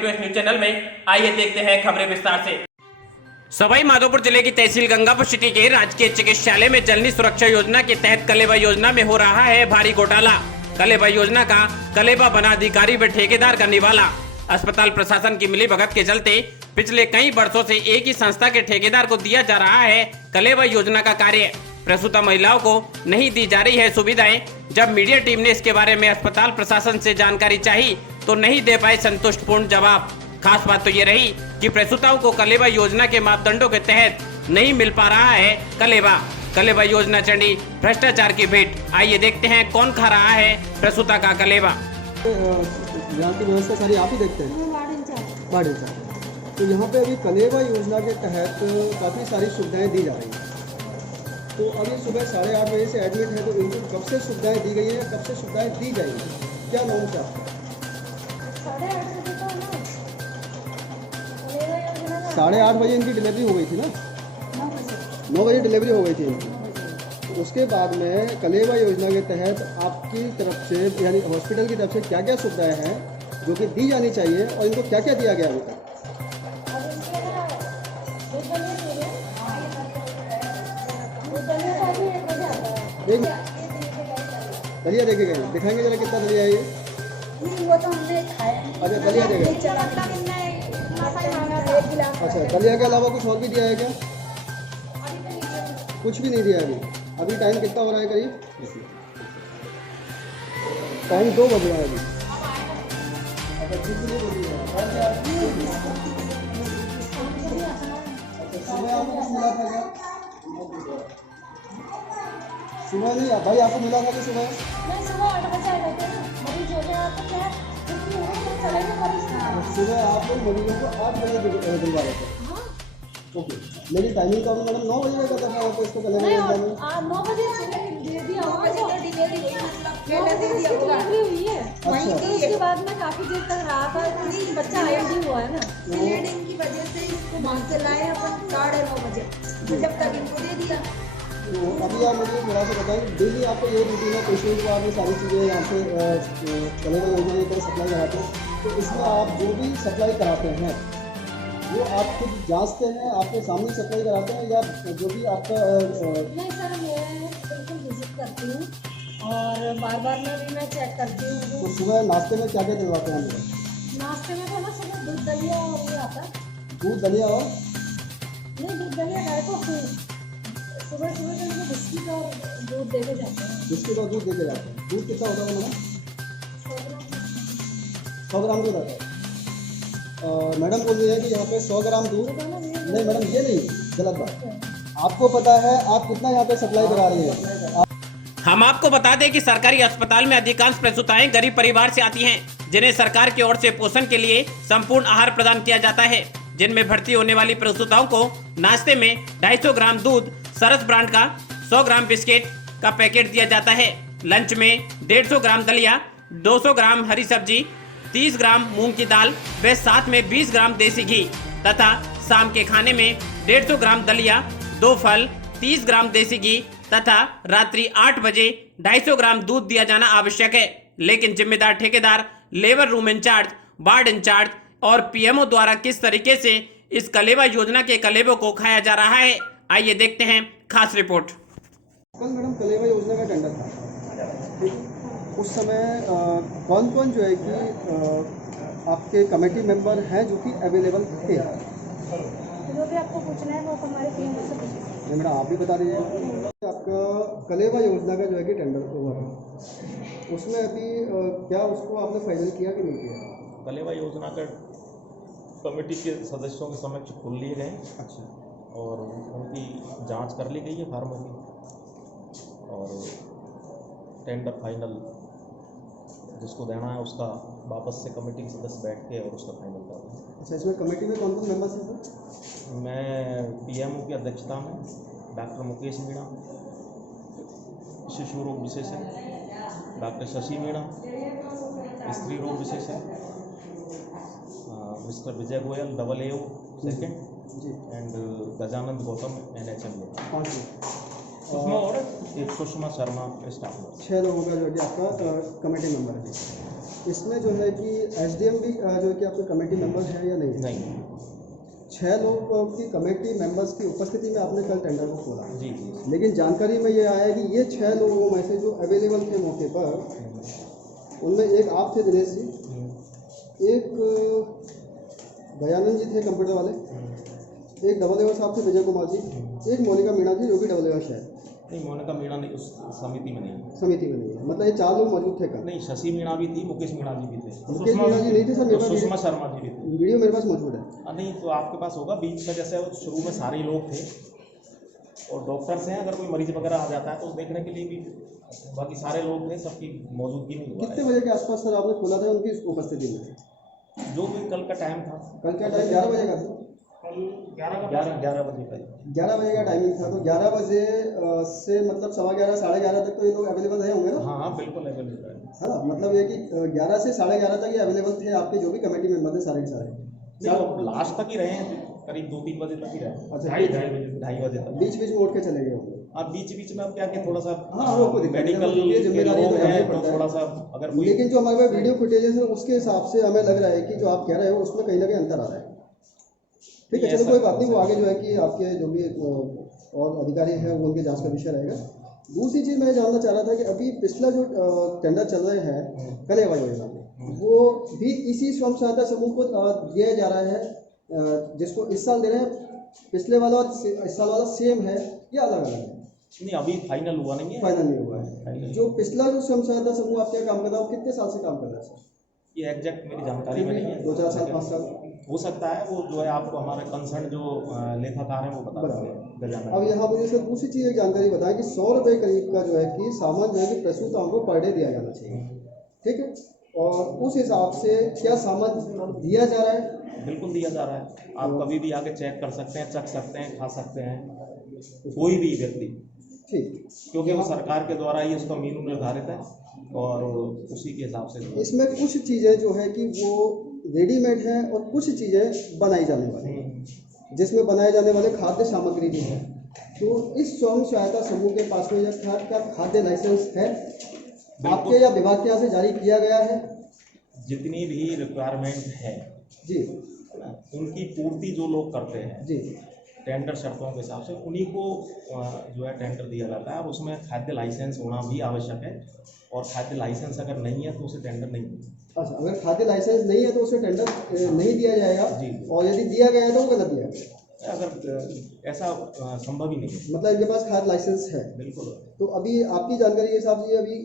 A2S news channel में। आइए देखते हैं खबरें विस्तार से। सवाई माधोपुर जिले की तहसील गंगापुर सिटी के राजकीय चिकित्सालय में जननी सुरक्षा योजना के तहत कलेवा योजना में हो रहा है भारी घोटाला। कलेवा योजना का कलेवा बना अधिकारी व ठेकेदार का निवाला। अस्पताल प्रशासन की मिलीभगत के चलते पिछले कई वर्षों से एक ही संस्था के ठेकेदार को दिया जा रहा है कलेवा योजना का कार्य। प्रसूता महिलाओं को नहीं दी जा रही है सुविधाएं। जब मीडिया टीम ने इसके बारे में अस्पताल प्रशासन से जानकारी चाही तो नहीं दे पाए संतुष्टपूर्ण जवाब। खास बात तो ये रही कि प्रसूताओं को कलेवा योजना के मापदंडों के तहत नहीं मिल पा रहा है कलेवा। कलेवा योजना चढ़ी भ्रष्टाचार की भेंट। आइए देखते हैं कौन खा रहा है प्रसूता का कलेवा। यहाँ की व्यवस्था सारी आप ही देखते हैं? Ward in charge. तो यहाँ पे अभी कलेवा योजना के तहत काफ़ी सारी सुविधाएं दी जा रही हैं। तो अभी सुबह 8:30 बजे से एडमिट है, तो इनको कब से सुविधाएं दी गई है, कब से सुविधाएं दी जाएंगी, क्या नाम से आपका? 8:30 बजे इनकी डिलीवरी हो गई थी ना? 9 बजे डिलीवरी हो गई थी इनकी। उसके बाद में कलेवा योजना के तहत आपकी तरफ से यानी हॉस्पिटल की तरफ से क्या क्या सुविधाएं हैं जो कि दी जानी चाहिए और इनको क्या क्या दिया गया अभी तक? दलिया देखे गए, दिखाएंगे जरा कितना दलिया है ये? वो तो हमने खाया। अच्छा, दलिया देगा। अच्छा, दलिया के अलावा कुछ और भी दिया है क्या? कुछ भी नहीं दिया अभी। अभी टाइम कितना हो रहा है करीब? टाइम 2 बज रहा है अभी। सुबह आपको कुछ मिला था क्या? सुबह नहीं भाई, आपको मिला था कि सुबह? सुबह 8 बजे आए थे ना, मरीज हो गया तो क्या चलेंगे मरीज। सुबह आप लोग मरीजों को 8 बजे दिलवा रहे थे? ओके, लेकिन टाइमिंग तो मैडम 9 बजे का था आपको इसको कलेवा योजना में? 9 बजे दे दिया होगा, 9 बजे डिलीवरी हुई, मतलब पहले दे दिया होगा। डिलीवरी हुई है। अच्छा। तो उसके बाद में काफी देर तक रहा था, बच्चा आईडी हुआ है ना, ब्लीडिंग की वजह से इसको बांध के लाए अपन 9:30 बजे, जब तक इनको दे दिया। तो अभी आप मुझे थोड़ा सा बताएं, डेली आपको ये रूटीन है पेशेंट को आपने सारी चीज़ें यहाँ से कलेवा योजना की तरह सप्लाई कराते हैं, तो इसमें आप जो भी सप्लाई कराते हैं वो आप खुद जांचते हैं, आपके सामने सप्लाई कराते हैं या जो भी आपका? नहीं सर, मैं बिल्कुल विजिट करती हूँ और बार मैं भी चेक करती हूँ। तो सुबह नाश्ते में क्या क्या दिलवाते हैं? नाश्ते में तो ना सुबह दूध दलिया और ये आता है। दूध दलिया और नहीं, दूध दलिया गाय को सुबह तो इनको बिस्किट और दूध दे के जाते हैं। बिस्किट और दूध दे के जाते हैं। दूध कितना होता है मैडम? 100 ग्राम दूध आता है। मैडम बोल रही है कि यहाँ पे 100 ग्राम दूध नहीं मैडम, ये नहीं, गलत बात। आपको पता है आप कितना यहाँ पे सप्लाई करा रही है? हम आपको बता दें कि सरकारी अस्पताल में अधिकांश प्रसूताएं गरीब परिवार से आती हैं, जिन्हें सरकार की ओर से पोषण के लिए संपूर्ण आहार प्रदान किया जाता है, जिनमें भर्ती होने वाली प्रसूताओं को नाश्ते में 250 ग्राम दूध, सरस ब्रांड का 100 ग्राम बिस्किट का पैकेट दिया जाता है। लंच में 150 ग्राम दलिया, 200 ग्राम हरी सब्जी, 30 ग्राम मूंग की दाल व साथ में 20 ग्राम देसी घी तथा शाम के खाने में 150 ग्राम दलिया, 2 फल, 30 ग्राम देसी घी तथा रात्रि 8 बजे 250 ग्राम दूध दिया जाना आवश्यक है। लेकिन जिम्मेदार ठेकेदार, labour room in charge, ward in charge और पीएमओ द्वारा किस तरीके से इस कलेवा योजना के कलेबों को खाया जा रहा है, आइए देखते हैं खास रिपोर्ट। कल मैडम कलेवा योजना का टेंडर था, उस समय कौन कौन जो है कि आपके कमेटी मेंबर हैं जो कि अवेलेबल थे? जो भी आपको पूछना है वो हमारे टीम से पूछिए। मैडम आप भी बता दीजिए। आपका कलेवा योजना का जो है कि टेंडर हुआ था, उसमें अभी क्या उसको आपने फाइनल किया कि नहीं किया? कलेवा योजना का कमेटी के सदस्यों के समक्ष खोल लिए गए। अच्छा। और उनकी जांच कर ली गई है फार्मों की, और टेंडर फाइनल जिसको देना है उसका वापस से कमेटी के सदस्य बैठ के और उसका फाइनल कर दें। अच्छा, इसमें कमेटी में कौन कौन मेंबर्स हैं सर? मैं पीएमओ की अध्यक्षता में डॉक्टर मुकेश मीणा, शिशु रोग विशेषज्ञ डॉक्टर शशि मीणा, स्त्री रोग विशेषज्ञ mister Vijay Goyal AA second and Gajanand Gautam NHM। उसमें और एक सुषमा शर्मा स्टाफ। 6 लोगों का जो है आपका कमेटी मेंबर है। इसमें जो है कि एसडीएम भी जो है कि आपके कमेटी मेंबर है या नहीं? नहीं 6 लोगों की कमेटी मेंबर्स की उपस्थिति में आपने कल टेंडर को खोला, जी। लेकिन जानकारी में ये आया कि ये 6 लोगों में से जो अवेलेबल थे मौके पर, उनमें एक आप थे दिनेश जी, एक दयानंद जी थे कंप्यूटर वाले, एक डबल एवर साहब थे विजय कुमार जी, एक मोनिका मीणा थी जो कि डबल एवर है। नहीं, मोनिका मीणा नहीं, उस समिति में नहीं है। समिति में नहीं है, मतलब ये 4 लोग मौजूद थे कल। नहीं, शशि मीणा भी थी, मुकेश मीणा जी भी थे, मुकेश मीणा जी नहीं थे सर, मेरे पास सुषमा शर्मा जी भी थे। वीडियो मेरे पास मौजूद है। नहीं तो आपके पास होगा, बीच में जैसे वो शुरू में सारे लोग थे और डॉक्टर्स हैं, अगर कोई मरीज वगैरह आ जाता है तो देखने के लिए भी बाकी सारे लोग थे, सबकी मौजूदगी नहीं हुआ कितने बजे के आसपास सर आपने खोला था उनकी उपस्थिति में? है। जो भी कल का टाइम था, कल का टाइम 11 बजे का था। कल 11 बजे का 11 बजे का टाइमिंग था, तो 11 बजे से मतलब 11:15 साढ़े 11 तक तो ये लोग अवेलेबल रहे होंगे ना? हाँ हाँ बिल्कुल अवेलेबल है। हाँ, मतलब ये कि 11 से साढ़े 11 तक ये अवेलेबल थे आपके जो भी कमेटी मेंबर थे सारे के सारे। नहीं, लास्ट तक ही रहे हैं, करीब 2-3 बजे तक ही रहे। अच्छा, 2:30 बजे तक। बीच बीच में उठ के चले गए होंगे। अब बीच बीच में अब क्या कि थोड़ा सा हाँ, वो कोई दिक्कत नहीं, मेडिकल जो भी जिम्मेदारी है तो है जाना ही तो पड़ता है। थोड़ा सा अगर कोई लेकिन जो हमारे पास वीडियो फुटेज है उसके हिसाब से हमें लग रहा है कि जो आप कह रहे हो उसमें कहीं ना कहीं अंतर आ रहा है। ठीक है, चलो कोई बात नहीं, वो आगे जो है कि आपके जो भी और अधिकारी हैं वो उनकी जांच का विषय रहेगा। दूसरी चीज़ मैं जानना चाह रहा था कि अभी पिछला जो टेंडर चल रहे हैं कलेवा योजना में, वो भी इसी स्वयं सहायता समूह को दिया जा रहा है, जिसको इस साल दे रहे हैं। पिछले वाला और इस साल वाला सेम है या अलग अलग है? नहीं, अभी फाइनल हुआ नहीं है। फाइनल नहीं हुआ है। फाइनल जो पिछला जो स्वयं सहायता समूह आपके काम कर रहा है वो कितने साल से काम कर रहा है सर? ये एग्जैक्ट मेरी जानकारी में नहीं है। 2-4 साल 5 साल हो सकता है, वो जो है आपको हमारे कंसर्न जो लेखाकार हैं वो बता देंगे गजानन। अब यहाँ मुझे सर दूसरी चीज़ एक जानकारी बताएं कि 100 रुपये करीब का जो है कि सामान जो है कि प्रसूताओं को पर डे दिया जाना चाहिए, ठीक है? और उस हिसाब से क्या सामान दिया जा रहा है? बिल्कुल दिया जा रहा है। आप कभी भी आके चेक कर सकते हैं, चख सकते हैं, खा सकते हैं, कोई भी व्यक्ति, ठीक, क्योंकि वो सरकार के द्वारा ही उसका मेनू निर्धारित है और उसी के हिसाब से इसमें कुछ चीज़ें जो है कि वो रेडीमेड हैं और कुछ चीज़ें बनाई जाने वाली हैं, जिसमें बनाए जाने वाले खाद्य सामग्री भी है। तो इस स्वयं सहायता समूह के पास में यह खाद्य लाइसेंस है आपके या विभाग के यहाँ से जारी किया गया है? जितनी भी रिक्वायरमेंट है जी उनकी पूर्ति जो लोग करते हैं जी, टेंडर शर्तों के हिसाब से उन्हीं को जो है टेंडर दिया जाता है। और उसमें खाद्य लाइसेंस होना भी आवश्यक है, और खाद्य लाइसेंस अगर नहीं है तो उसे टेंडर नहीं मिलेगा। अच्छा, अगर खाद्य लाइसेंस नहीं है तो उसे टेंडर नहीं दिया जाएगा जी। और यदि दिया गया है तो वो गलत दिया गया, अगर ऐसा संभव ही नहीं है। मतलब इनके पास खाद्य लाइसेंस है। बिल्कुल। तो अभी आपकी जानकारी के हिसाब से अभी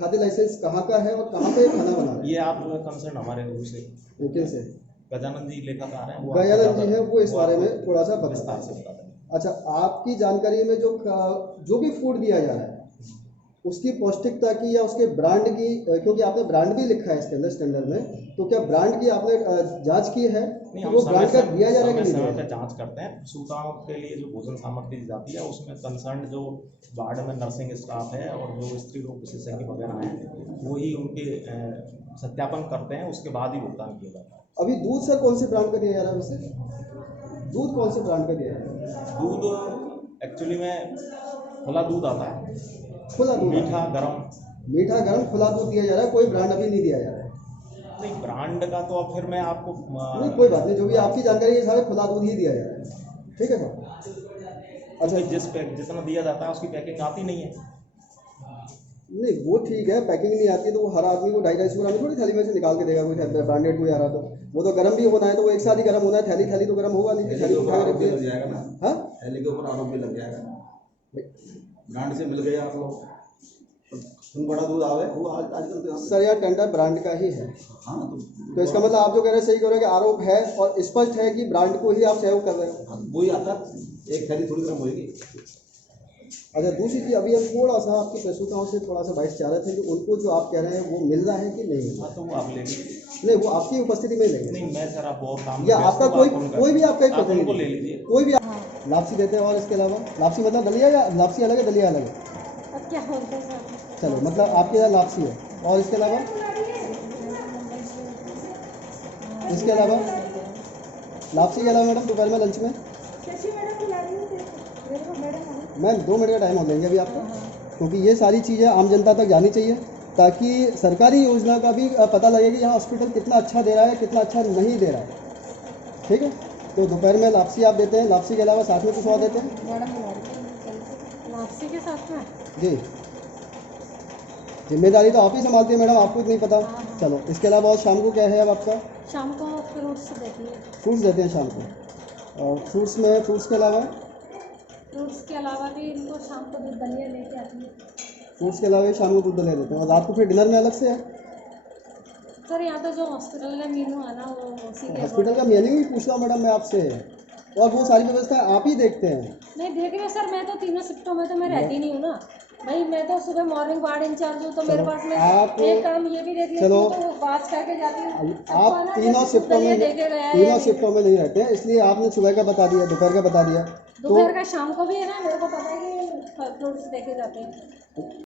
खाद्य लाइसेंस कहाँ का है और कहाँ पे खाना बना रहा है? ये आप कंसर्न हमारे रूप से लेकिन से गजानंद जी लेखाकार हैं, गजानंद जी हैं, वो इस बारे में थोड़ा सा विस्तार बता से दें। बता दें। अच्छा, आपकी जानकारी में जो भी फूड दिया जा रहा है उसकी पौष्टिकता की या उसके ब्रांड की, क्योंकि आपने ब्रांड भी लिखा है इसके अंदर स्टैंडर्ड में, तो क्या ब्रांड की आपने जांच की है नहीं, कि हम वो ब्रांड का दिया जा रहा है कि नहीं समय दिया पे जा रहा है? जांच करते हैं। सूताओं के लिए जो भोजन सामग्री दी जाती है उसमें कंसर्न जो वार्ड में नर्सिंग स्टाफ है और जो स्त्री रोग विशेषज्ञ वगैरह हैं वो ही उनके सत्यापन करते हैं, उसके बाद ही भुगतान किया जाता है। अभी दूध सर कौन से ब्रांड का दिया जा रहा है वैसे? दूध कौन से ब्रांड का दिया जा रहा है? दूध एक्चुअली में खुला दूध आता है, खुला दूध, मीठा गरम खुला दूध दिया जा रहा है, कोई ब्रांड अभी नहीं दिया जा रहा है। नहीं, ब्रांड का तो अब फिर मैं आपको नहीं, कोई बात नहीं, जो भी आपकी जानकारी है सारे खुला दूध ही दिया जा रहा है, ठीक है सर? अच्छा, जितना दिया जाता है उसकी पैकिंग आती नहीं है। नहीं, वो ठीक है, पैकिंग नहीं आती है तो वो हर आदमी को 250 ग्राम थोड़ी थैली में से निकाल के देगा कोई ब्रांडेड कोई आ रहा, तो वो तो गर्म भी होना है, तो वो एक साथ ही गर्म होना है, थैली तो गर्म होगा नहीं कि थैली उठा के रख दिया जाएगा ना। हाँ, थैली के ऊपर आरोप भी लग जाएगा, ब्रांड से मिल गया आप लोग, तुम बड़ा दूध आवे वो आजकल तो सर यार टेंडर ब्रांड का ही है। हाँ तो इसका मतलब आप जो कह रहे हैं सही कह रहे हैं कि आरोप है और स्पष्ट है कि ब्रांड को ही आप सहयोग कर रहे हो। वही आता, एक थैली थोड़ी गर्म होगी। अच्छा, दूसरी चीज़ अभी हम थोड़ा सा आपकी प्रसूताओं से थोड़ा सा बाइट चाह रहे थे कि उनको जो आप कह रहे हैं वो मिल रहा है कि नहीं मिल रहा हाँ, तो वो आप ले लीजिए। है? नहीं, वो आपकी उपस्थिति में ही लेंगे नहीं, मैं सर आप बहुत काम या आपका कोई भी आपका एक आप उनको प्रतिनिधि, ले लीजिए। कोई भी लापसी देते हैं। और इसके अलावा लापसी मतलब दलिया या लापसी अलग है, दलिया अलग है? अब क्या होता है सर? चलो, मतलब आपके यहाँ लापसी है। और इसके अलावा लापसी के अलावा मैडम दोपहर में लंच में मैम 2 मिनट का टाइम और लेंगे अभी आपका, क्योंकि ये सारी चीज़ें आम जनता तक जानी चाहिए। ताकि सरकारी योजना का भी पता लगे कि यहाँ हॉस्पिटल कितना अच्छा दे रहा है, कितना अच्छा नहीं दे रहा है। ठीक है, तो दोपहर में लापसी आप देते हैं, लापसी के अलावा साथ में कुछ और देते हैं? लापसी के साथ में जी, जिम्मेदारी तो आप ही संभालती है मैडम, आपको नहीं पता। चलो, इसके अलावा और शाम को क्या है अब आपका? शाम को फ्रूट्स देती है। फ्रूट्स देते हैं शाम को। और फ्रूट्स में, फ्रूट्स के अलावा? फ्रूट्स के अलावा भी इनको शाम को दूध दलिया लेके आती है। फ्रूट्स के अलावा शाम को दूध दलिया देते हैं। और रात को फिर डिनर में अलग से है? सर यहाँ तो जो हॉस्पिटल में मेनू है ना वो उसी के हॉस्पिटल का मेन्यू ही पूछ रहा हूँ मैडम मैं आपसे, और वो सारी व्यवस्था आप ही देखते हैं? नहीं देख रहे सर, मैं तो तीनों शिफ्टों में तो मैं रहती नहीं हूँ ना भाई, मैं तो सुबह मॉर्निंग वार्ड इंचार्ज हूँ, तो मेरे पास में आप एक काम ये भी देख लेती हूँ, तो बात करके जाती हूँ। आप तीनों शिफ्टों में नहीं रहते हैं, इसलिए आपने सुबह का बता दिया, दोपहर का बता दिया, दोपहर का शाम को भी है ना, मेरे को पता है कि फ्रूट्स देखे जाते हैं।